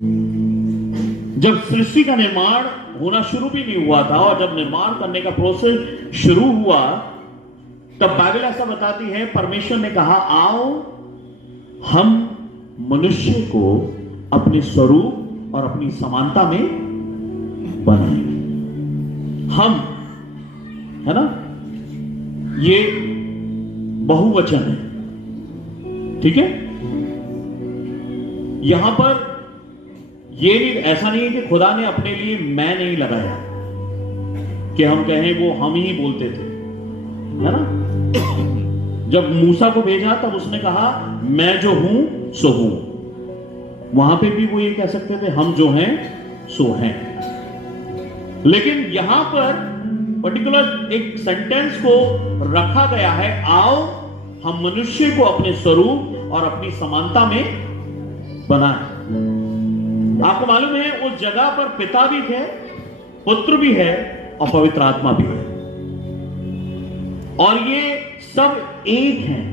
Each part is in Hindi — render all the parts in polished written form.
जब सृष्टि का निर्माण होना शुरू भी नहीं हुआ था और जब निर्माण करने का प्रोसेस शुरू हुआ, तब बाइबल ऐसा बताती है, परमेश्वर ने कहा आओ हम मनुष्य को अपने स्वरूप और अपनी समानता में बनाएंगे। हम, है ना, ये बहुवचन है, ठीक है। यहां पर ये नहीं, ऐसा नहीं है कि खुदा ने अपने लिए मैं नहीं लगाया कि हम कहें वो हम ही बोलते थे, है ना। जब मूसा को भेजा तब उसने कहा मैं जो हूं सो हूं। वहां पे भी वो ये कह सकते थे हम जो हैं सो हैं। लेकिन यहां पर पर्टिकुलर एक सेंटेंस को रखा गया है, आओ हम मनुष्य को अपने स्वरूप और अपनी समानता में बनाएं। आपको मालूम है उस जगह पर पिता भी है, पुत्र भी है और पवित्र आत्मा भी है, और ये सब एक हैं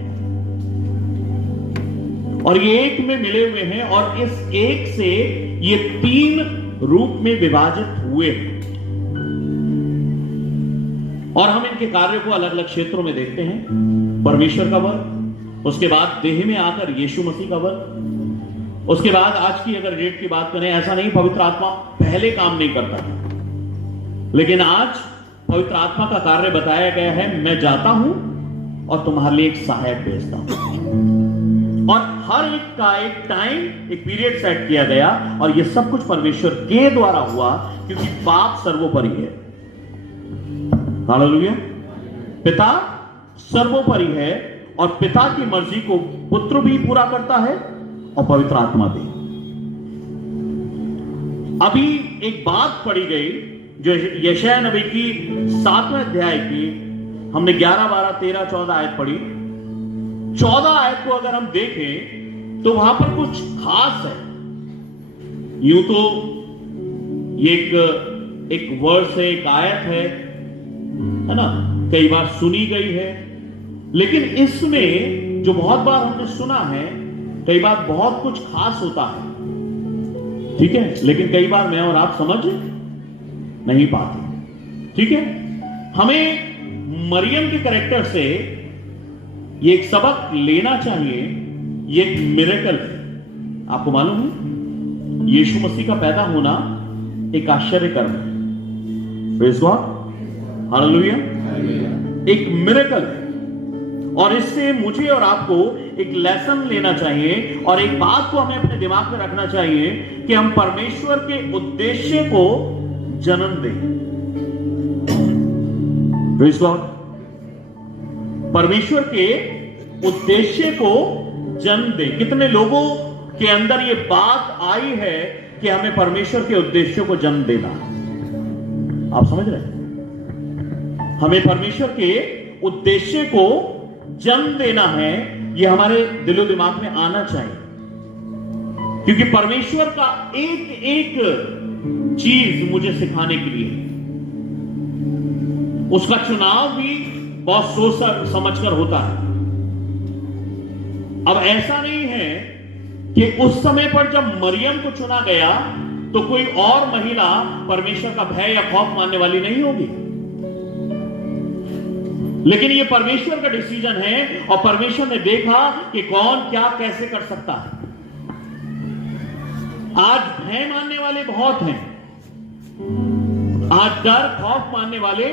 और ये एक में मिले हुए हैं और इस एक से ये तीन रूप में विभाजित हुए हैं। और हम इनके कार्य को अलग अलग क्षेत्रों में देखते हैं। परमेश्वर का वर्क, उसके बाद देह में आकर यीशु मसीह का वर्क, उसके बाद आज की अगर डेट की बात करें, ऐसा नहीं पवित्र आत्मा पहले काम नहीं करता था, लेकिन आज पवित्र आत्मा का कार्य बताया गया है, मैं जाता हूं और तुम्हारे लिए एक सहायक भेजता हूं। और हर एक का एक टाइम, एक पीरियड सेट किया गया और यह सब कुछ परमेश्वर के द्वारा हुआ, क्योंकि बाप सर्वोपरि है। हालेलुया। पिता सर्वोपरि है और पिता की मर्जी को पुत्र भी पूरा करता है और पवित्र आत्मा भी। अभी एक बात पढ़ी गई जो यशायाह नबी की 7वें अध्याय की, हमने 11, 12, 13, 14 आयत पढ़ी। 14 आयत को अगर हम देखें तो वहां पर कुछ खास है। यूं तो ये एक वर्स है, एक आयत है ना, कई बार सुनी गई है, लेकिन इसमें जो बहुत बार हमने सुना है, कई बार बहुत कुछ खास होता है, ठीक है, लेकिन कई बार मैं और आप समझ नहीं पाते, ठीक है। हमें मरियम के कैरेक्टर से ये एक सबक लेना चाहिए। ये एक मिरेकल है। आपको मालूम है यीशु मसीह का पैदा होना एक आश्चर्य कर्म है। Praise God, hallelujah. एक मिरेकल है और इससे मुझे और आपको एक लेसन लेना चाहिए और एक बात को हमें अपने दिमाग में रखना चाहिए कि हम परमेश्वर के उद्देश्य को जन्म दें। प्रेज़ गॉड, परमेश्वर के उद्देश्य को जन्म दें। कितने लोगों के अंदर यह बात आई है कि हमें परमेश्वर के उद्देश्य को जन्म देना। आप समझ रहे हैं? हमें परमेश्वर के उद्देश्य को जन्म देना है, यह हमारे दिलो दिमाग में आना चाहिए, क्योंकि परमेश्वर का एक एक चीज मुझे सिखाने के लिए, उसका चुनाव भी बहुत सोच समझकर होता है। अब ऐसा नहीं है कि उस समय पर जब मरियम को चुना गया तो कोई और महिला परमेश्वर का भय या खौफ मानने वाली नहीं होगी, लेकिन यह परमेश्वर का डिसीजन है और परमेश्वर ने देखा कि कौन क्या कैसे कर सकता है। आज भय मानने वाले बहुत हैं, आज डर खौफ मानने वाले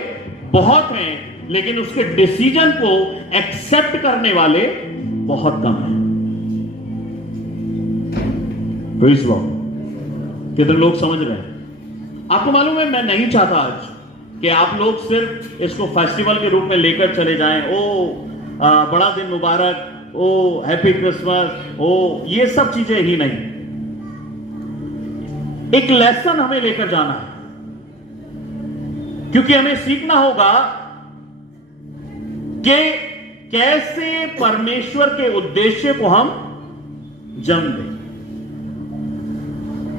बहुत हैं, लेकिन उसके डिसीजन को एक्सेप्ट करने वाले बहुत कम हैं। Praise God. कितने लोग समझ रहे हैं? आपको मालूम है, मैं नहीं चाहता आज कि आप लोग सिर्फ इसको फेस्टिवल के रूप में लेकर चले जाएं, बड़ा दिन मुबारक, हैप्पी क्रिसमस, ये सब चीजें ही नहीं। एक लेसन हमें लेकर जाना है, क्योंकि हमें सीखना होगा कि कैसे परमेश्वर के उद्देश्य को हम जन्म दें।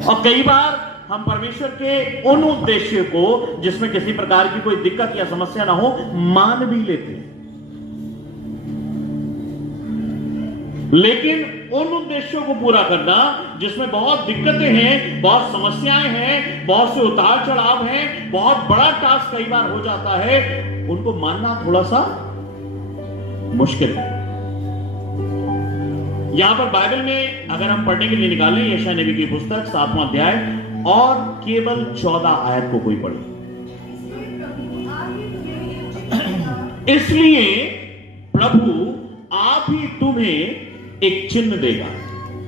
और कई बार हम परमेश्वर के उन उद्देश्य को, जिसमें किसी प्रकार की कोई दिक्कत या समस्या ना हो, मान भी लेते हैं। लेकिन उन उद्देश्यों को पूरा करना जिसमें बहुत दिक्कतें हैं, बहुत समस्याएं हैं, बहुत से उतार चढ़ाव हैं, बहुत बड़ा टास्क कई बार हो जाता है, उनको मानना थोड़ा सा मुश्किल है। यहां पर बाइबल में अगर हम पढ़ने के लिए निकालें यशायाह नबी की पुस्तक 7वां अध्याय और केवल 14 आयत को कोई पढ़े। इसलिए प्रभु आप ही तुम्हें एक चिन्ह देगा।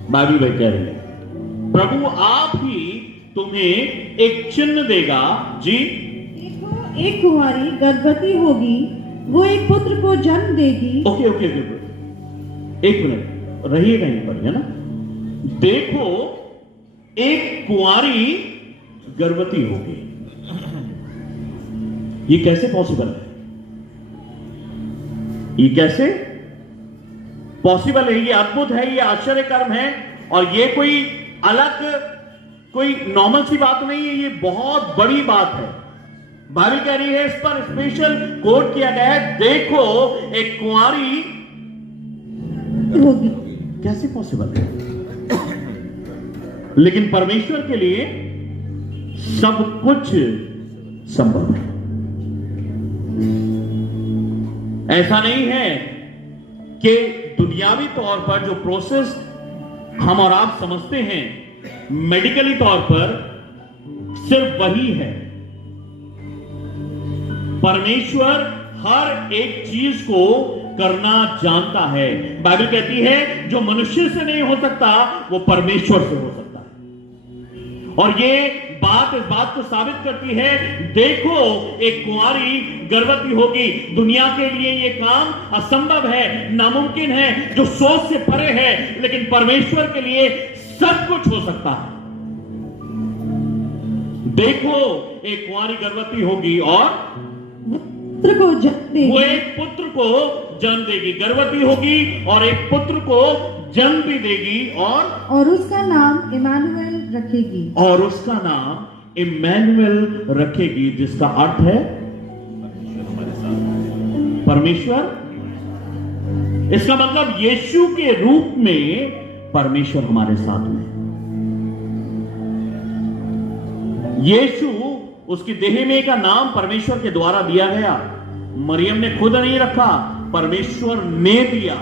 बाइबल भाई कह रहे हैं प्रभु आप ही तुम्हें एक चिन्ह देगा जी। देखो एक कुंवारी गर्भवती होगी, वो एक पुत्र को जन्म देगी। ओके ओके ओके, एक मिनट रहिएगा यहीं पर, है ना। देखो एक कुंवारी गर्भवती होगी, ये कैसे पॉसिबल है? ये कैसे पॉसिबल है? ये अद्भुत है, ये आश्चर्य कर्म है, और ये कोई अलग कोई नॉर्मल सी बात नहीं है, ये बहुत बड़ी बात है। बाइबल कह रही है, इस पर स्पेशल कोट किया गया है, देखो एक कुंवारी होगी। कैसे पॉसिबल है? लेकिन परमेश्वर के लिए सब कुछ संभव है। ऐसा नहीं है कि दुनियावी तौर पर जो प्रोसेस हम और आप समझते हैं मेडिकली तौर पर सिर्फ वही है। परमेश्वर हर एक चीज को करना जानता है। बाइबल कहती है जो मनुष्य से नहीं हो सकता वो परमेश्वर से हो सकता है। और ये बात इस बात को साबित करती है, देखो एक कुंवारी गर्भवती होगी। दुनिया के लिए ये काम असंभव है, नामुमकिन है, जो सोच से परे है, लेकिन परमेश्वर के लिए सब कुछ हो सकता है। देखो एक कुंवारी गर्भवती होगी और पुत्र को जन्म देगी। वो एक पुत्र को जन्म देगी, गर्भवती होगी और एक पुत्र को जन्म भी देगी, और उसका नाम इमानुएल रखेगी। और उसका नाम इमैनुएल रखेगी, जिसका अर्थ है परमेश्वर। इसका मतलब यीशु के रूप में परमेश्वर हमारे साथ में। यीशु उसकी देह में का नाम परमेश्वर के द्वारा दिया गया। मरियम ने खुद नहीं रखा, परमेश्वर ने दिया।